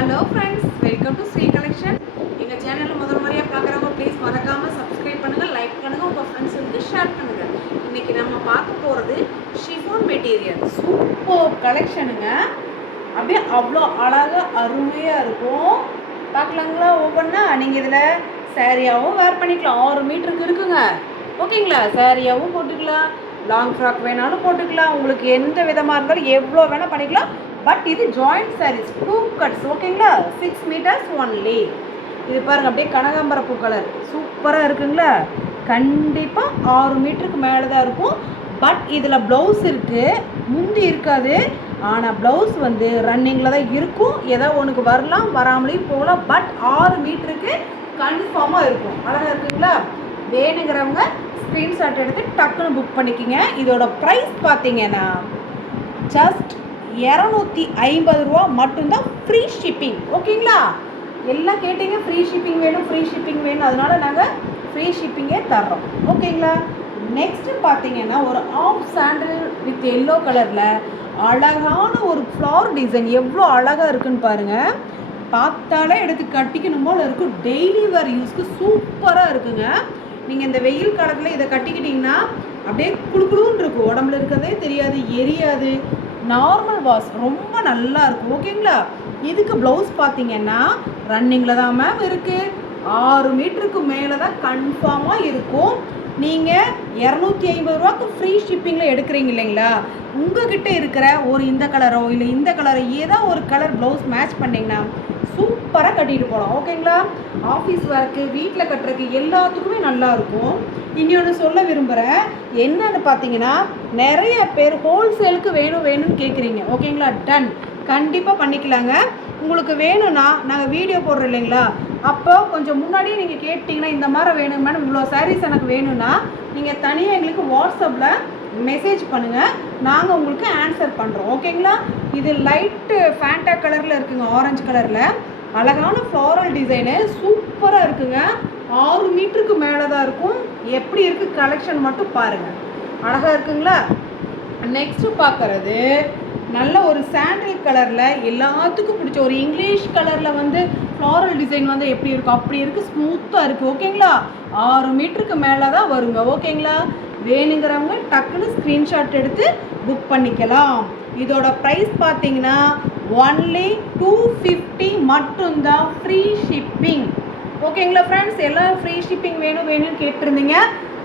Hello friends, welcome to Sri collection. எங்கள் சேனலில் முதல் முறையாக பார்க்குறவங்க ப்ளீஸ் மறக்காமல் சப்ஸ்கிரைப் பண்ணுங்கள், லைக் பண்ணுங்கள், உங்கள் ஃப்ரெண்ட்ஸுக்கு ஷேர் பண்ணுங்கள். இன்றைக்கி நம்ம பார்க்க போகிறது ஷிஃபான் மெட்டீரியல். சூப்பர் கலெக்ஷனுங்க. அப்படியே அவ்வளோ அழகாக அருமையாக இருக்கும். பார்க்கலாங்களா? ஒவ்வொன்றா நீங்கள் இதில் சாரியாகவும் வேர் பண்ணிக்கலாம். 6 மீட்டருக்கு இருக்குங்க. ஓகேங்களா? சாரியாகவும் போட்டுக்கலாம், லாங் ஃப்ராக் வேணாலும் போட்டுக்கலாம். உங்களுக்கு எந்த விதமாக இருந்தாலும் எவ்வளோ வேணால் பண்ணிக்கலாம். பட் இது ஜாயிண்ட் சாரீஸ், 2 கட்ஸ். ஓகேங்களா? 6 மீட்டர்ஸ் ஒன்லி. இது பாருங்கள், அப்படியே கனகாம்பரப்பூ கலர் சூப்பராக இருக்குங்களா? கண்டிப்பாக 6 மீட்டருக்கு மேலே தான் இருக்கும். பட் இதில் ப்ளவுஸ் இருக்குது, முந்தி இருக்காது. ஆனால் ப்ளவுஸ் வந்து ரன்னிங்கில் தான் இருக்கும். ஏதோ ஒன்றுக்கு வரலாம், வராமலேயும் போகலாம். பட் 6 மீட்டருக்கு கன்ஃபார்மாக இருக்கும். அழகாக இருக்குங்களா? வேணுங்கிறவங்க ஸ்க்ரீன்ஷாட் எடுத்து டக்குன்னு புக் பண்ணிக்கிங்க. இதோட ப்ரைஸ் பார்த்தீங்கன்னா ஜஸ்ட் 250 ரூபா மட்டும்தான். Free shipping. ஓகேங்களா? எல்லாம் கேட்டீங்க, ஃப்ரீ ஷிப்பிங் வேணும், ஃப்ரீ ஷிப்பிங் வேணும். அதனால நாங்கள் ஃப்ரீ ஷிப்பிங்கே தர்றோம். ஓகேங்களா? நெக்ஸ்ட்டு பார்த்தீங்கன்னா ஒரு ஆஃப் சாண்டில் வித் எல்லோ கலரில் அழகான ஒரு ஃப்ளவர் டிசைன். எவ்வளோ அழகாக இருக்குன்னு பாருங்கள். பார்த்தாலே எடுத்து கட்டிக்கணும் போல் இருக்கும். டெய்லி வேர் யூஸ்க்கு சூப்பராக இருக்குங்க. நீங்கள் இந்த வெயில் காலத்தில் இதை கட்டிக்கிட்டிங்கன்னா அப்படியே குளுக்குளுன்னு இருக்கும். உடம்புல இருக்கிறதே தெரியாது, எரியாது. நார்மல் வாஷ் ரொம்ப நல்லா இருக்கும். ஓகேங்களா? இதுக்கு ப்ளவுஸ் பார்த்தீங்கன்னா ரன்னிங்கில் தான் மேம் இருக்குது. 6 மீட்டருக்கு மேலே தான் கன்ஃபார்மாக இருக்கும். நீங்கள் 250 ரூபாய்க்கு ஃப்ரீ ஷிப்பிங்கில் எடுக்கிறீங்க இல்லைங்களா? உங்ககிட்ட இருக்கிற ஒரு இந்த கலரோ இல்லை இந்த கலரோ ஏதோ ஒரு கலர் ப்ளவுஸ் மேட்ச் பண்ணிங்கன்னா சூப்பராக கட்டிட்டு போகலாம். ஓகேங்களா? ஆஃபீஸ் ஒர்க்கு, வீட்டில் கட்டுறதுக்கு எல்லாத்துக்குமே நல்லாயிருக்கும். இன்னொன்று சொல்ல விரும்புகிறேன், என்னன்னு பார்த்தீங்கன்னா நிறைய பேர் ஹோல்சேலுக்கு வேணும்னு கேட்குறீங்க. ஓகேங்களா? டன், கண்டிப்பாக பண்ணிக்கலாங்க. உங்களுக்கு வேணும்னா நாங்கள் வீடியோ போடுறோம் இல்லைங்களா? அப்போ கொஞ்சம் முன்னாடியே நீங்கள் கேட்டிங்கன்னா இந்த மாதிரி வேணும் மேடம், இவ்வளோ சாரீஸ் எனக்கு வேணும்னா நீங்கள் தனியாக எங்களுக்கு வாட்ஸ்அப்பில் மெசேஜ் பண்ணுங்கள், நாங்கள் உங்களுக்கு ஆன்சர் பண்ணுறோம். ஓகேங்களா? இது லைட்டு ஃபேண்டா கலரில் இருக்குங்க, ஆரஞ்சு கலரில் அழகான ஃப்ளாரல் டிசைனு சூப்பராக இருக்குங்க. 6 மீட்டருக்கு மேலே தான் இருக்கும். எப்படி இருக்குது கலெக்ஷன் மட்டும் பாருங்கள். அழகாக இருக்குங்களா? நெக்ஸ்ட்டு பார்க்குறது நல்ல ஒரு சாண்டில் கலரில் எல்லாத்துக்கும் பிடிச்ச ஒரு இங்கிலீஷ் கலரில் வந்து ஃப்ளாரல் டிசைன் வந்து எப்படி இருக்கும் அப்படி இருக்குது. ஸ்மூத்தாக இருக்குது. ஓகேங்களா? 6 மீட்டருக்கு மேலே தான் வருங்க. ஓகேங்களா? வேணுங்கிறவங்க டக்குன்னு ஸ்க்ரீன்ஷாட் எடுத்து புக் பண்ணிக்கலாம். இதோட ப்ரைஸ் பார்த்தீங்கன்னா ஒன்லி 250 மட்டும்தான். Free shipping. ஓகேங்களா ஃப்ரெண்ட்ஸ்? எல்லாம் ஃப்ரீ ஷிப்பிங் வேணும்னு கேட்டிருந்தீங்க.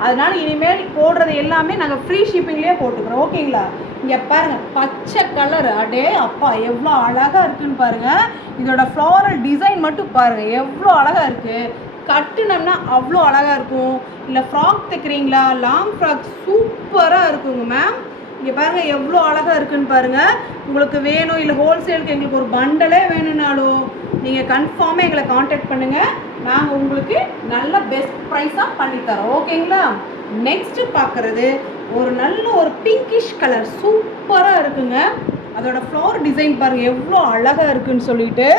அதனால் இனிமேல் போடுறது எல்லாமே நாங்கள் ஃப்ரீ ஷிப்பிங்லேயே போட்டுக்கிறோம். ஓகேங்களா? இங்கே பாருங்கள், பச்சை கலர். அடே அப்பா, எவ்வளோ அழகாக இருக்குதுன்னு பாருங்கள். இதோட ஃப்ளாரல் டிசைன் மட்டும் பாருங்கள், எவ்வளோ அழகாக இருக்குது. கட்டுனோம்னா அவ்வளோ அழகாக இருக்கும். இல்லை ஃப்ராக் தைக்கிறீங்களா, லாங் ஃப்ராக் சூப்பராக இருக்குங்க மேம். இங்கே பாருங்கள் எவ்வளோ அழகாக இருக்குதுன்னு பாருங்கள். உங்களுக்கு வேணும், இல்லை ஹோல்சேலுக்கு எங்களுக்கு ஒரு பண்டலே வேணும்னாலும் நீங்கள் கன்ஃபார்மாக எங்களை காண்டாக்ட் பண்ணுங்கள். நாங்கள் உங்களுக்கு நல்ல பெஸ்ட் ப்ரைஸாக பண்ணித்தரோம். ஓகேங்களா? நெக்ஸ்ட்டு பார்க்குறது ஒரு நல்ல ஒரு பிங்கிஷ் கலர் சூப்பராக இருக்குங்க. அதோட ஃப்ளவர் டிசைன் பாருங்கள் எவ்வளோ அழகாக இருக்குதுன்னு சொல்லிட்டு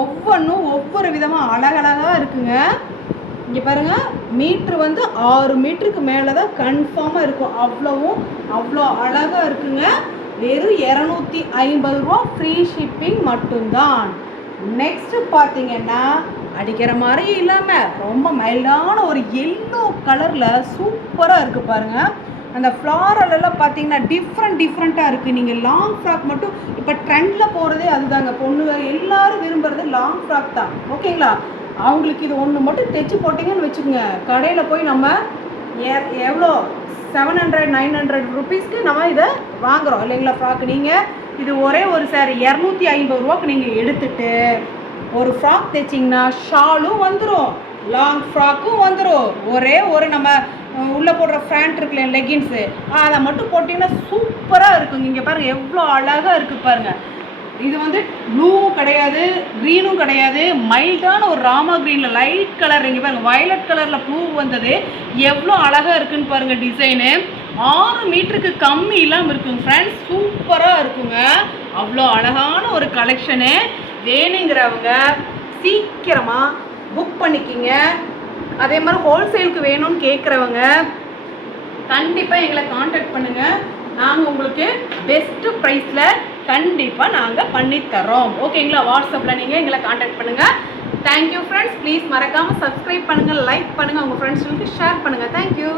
ஒவ்வொன்றும் ஒவ்வொரு விதமாக அழகழகாக இருக்குங்க. இங்கே பாருங்கள், மீட்ரு வந்து 6 மீட்டருக்கு மேலே தான் கன்ஃபார்மாக இருக்கும். அவ்வளோ அழகாக இருக்குங்க. வெறும் 250 ரூபா ஃப்ரீ ஷிப்பிங் மட்டும்தான். நெக்ஸ்ட்டு பார்த்தீங்கன்னா அடிக்கிற மாதிரி இல்லாமல் ரொம்ப மைல்டான ஒரு எல்லோ கலரில் சூப்பராக இருக்குது பாருங்கள். அந்த ஃப்ளாரலெல்லாம் பார்த்தீங்கன்னா டிஃப்ரெண்ட்டாக இருக்குது. நீங்கள் லாங் ஃப்ராக் மட்டும் இப்போ ட்ரெண்டில் போகிறதே அதுதாங்க. பொண்ணுங்க எல்லோரும் விரும்புகிறது லாங் ஃப்ராக் தான். ஓகேங்களா? அவங்களுக்கு இது ஒன்று மட்டும் தைச்சி போட்டிங்கன்னு வச்சுக்கோங்க, கடையில் போய் நம்ம எவ்வளோ 700-900 ருபீஸ்க்கு நம்ம இதை வாங்குகிறோம் இல்லைங்களா? ஃப்ராக் நீங்கள் இது ஒரே ஒரு சாரி 250 ரூபாய்க்கு நீங்கள் எடுத்துகிட்டு ஒரு ஃப்ராக் தைச்சிங்கன்னா ஷாலும் வந்துடும், லாங் ஃப்ராக்கும் வந்துடும். ஒரே ஒரு நம்ம உள்ளே போடுற ஃபேண்ட் இருக்குல்ல, லெகின்ஸு, அதை மட்டும் போட்டிங்கன்னா சூப்பராக இருக்குங்க. இங்கே பாருங்கள் எவ்வளோ அழகாக இருக்குது பாருங்கள். இது வந்து ப்ளூவும் கிடையாது, க்ரீனும் கிடையாது, மைல்டான ஒரு ராமா க்ரீனில் லைட் கலர். இங்கே பாருங்கள் வயலட் கலரில் ப்ளூ வந்தது. எவ்வளோ அழகாக இருக்குதுன்னு பாருங்கள் டிசைனு. 6 மீட்டருக்கு கம்மி இல்லாமல் இருக்குங்க ஃப்ரெண்ட்ஸ். சூப்பராக இருக்குங்க. அவ்வளோ அழகான ஒரு கலெக்ஷனு. வேணுங்கிறவங்க சீக்கிரமாக புக் பண்ணிக்கிங்க. அதே மாதிரி ஹோல்சேலுக்கு வேணும்னு கேட்குறவங்க கண்டிப்பாக எங்களை காண்டாக்ட் பண்ணுங்கள். நாங்கள் உங்களுக்கு பெஸ்ட்டு ப்ரைஸில் கண்டிப்பாக நாங்கள் பண்ணித்தரோம். ஓகேங்களா? வாட்ஸ்அப்பில் நீங்கள் எங்களை காண்டாக்ட் பண்ணுங்கள். Thank you friends. ப்ளீஸ் மறக்காமல் சப்ஸ்கிரைப் பண்ணுங்கள், லைக் பண்ணுங்கள், உங்கள் ஃப்ரெண்ட்ஸுங்களுக்கு ஷேர் பண்ணுங்கள். தேங்க்யூ.